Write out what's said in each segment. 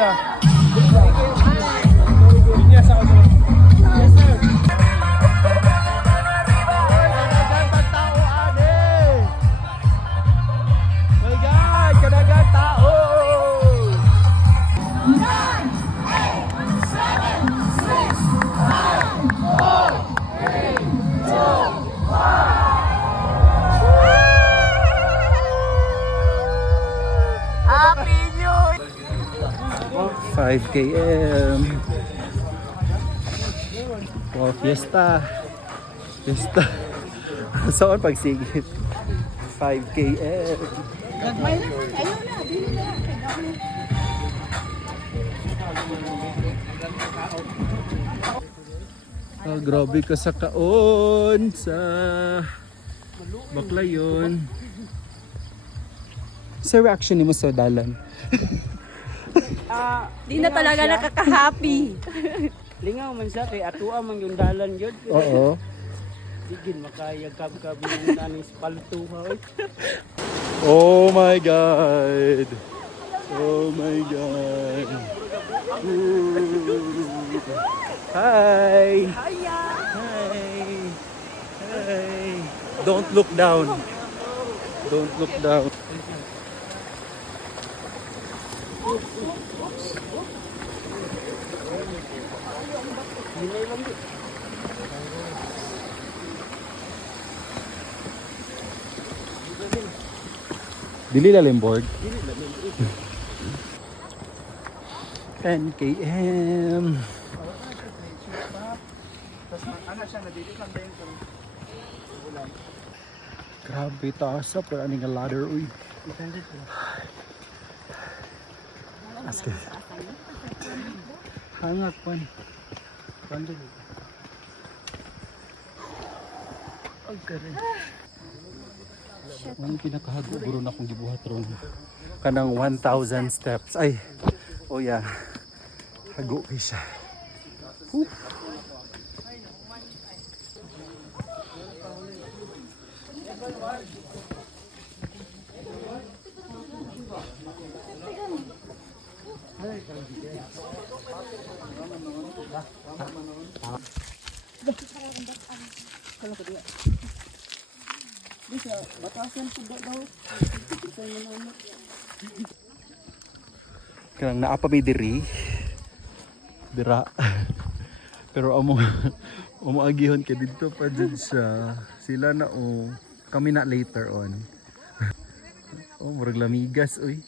na. Linya sa ako. Yes, sir. My God, kadagang tao. Happy New Year! 5 km. Wow, fiesta. Fiesta. Saan pagsigit? 5 km. Gagmay na. Ayaw na. Dili na. Oh, grabe ka sa kaon sa Baklayon. Sa reaction ni mo sa dalan? Di na talaga nakaka-happy. Lingaw man sa kay atuwa man yung dalan yun. Oo. Digin makayag kab-kab yung taning spalto ha. Oh my God. Oh my God. Ooh. Hi. Hiya! Hi. Hi. Don't look down. Don't look down. Dili lalim board. 10 km. Grabe taas na pero aning ladder uy. Aske. Hangak pan. Pando. Okay. Ang pinakahago buro na akong gibuhat ron. Kanang 1,000 steps. Ay. Oh yeah. Hago kay siya. Whew. Kanang naapa may diri. Dira. Pero amo agihon ka dito pa dyan siya. Sila na o. Kami na later on. Oh, murag lamigas oy.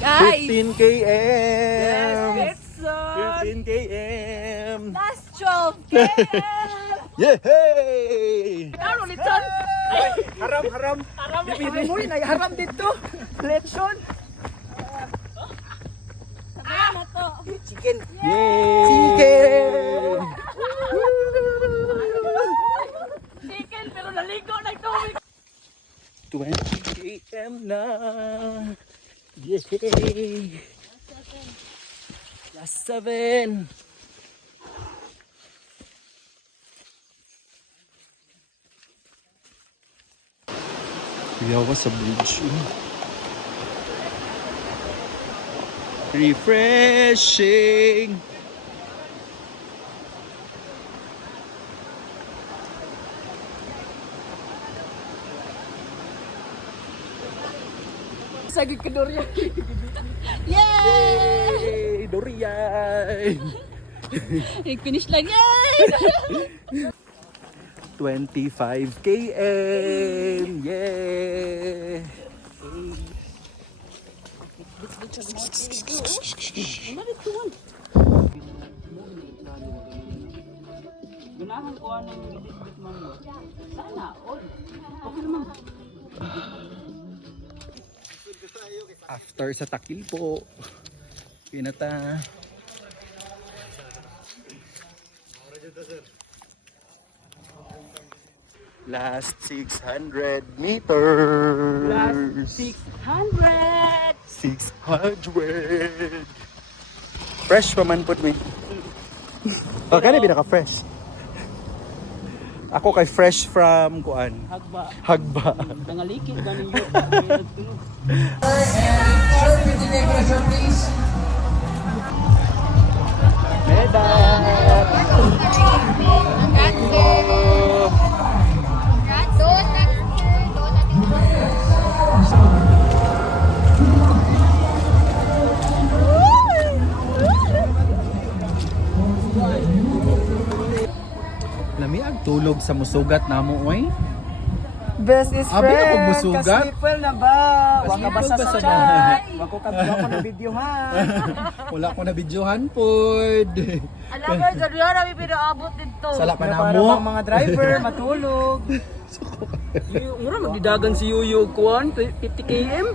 Guys! 15 km. It's on! 15 km. Last 12 km! Yay! Ano, Litson? Haram. Haram mo rin, ay haram dito. Litson. Sabayan na to. Chicken. Yay! Chicken! Chicken, pero naligo na ito. 20 km na. Yay! Last 7. Yawa sa bridge. Refreshing. Sagig ka Dorian. Yay! Yay! Durian! Finish lang. Yay! 25 km! Yay! Gunahan ko anong bit-bit man mo. Sana all. Okay naman. After sa takil po. Pinata. Last 600 meters. Last 600. 600. Fresh pa man po mi. O, kaya pinaka fresh. Ako kay fresh from kuan. Hagba. Hagba. Nangalikid ba ninyo? Lami ang tulog sa musugat namo oy. Best is Abi ako friend. busugat. Kasipel na ba? Waka Kasipel basa ba sa sa chat. Wako na videohan. Wala ko na videohan pod. Alam mo, gano'n namin pinaabot dito. Sala pa Para namo. bang mga driver matulog. Mura magdidagan si Yuyo kuan 50 km.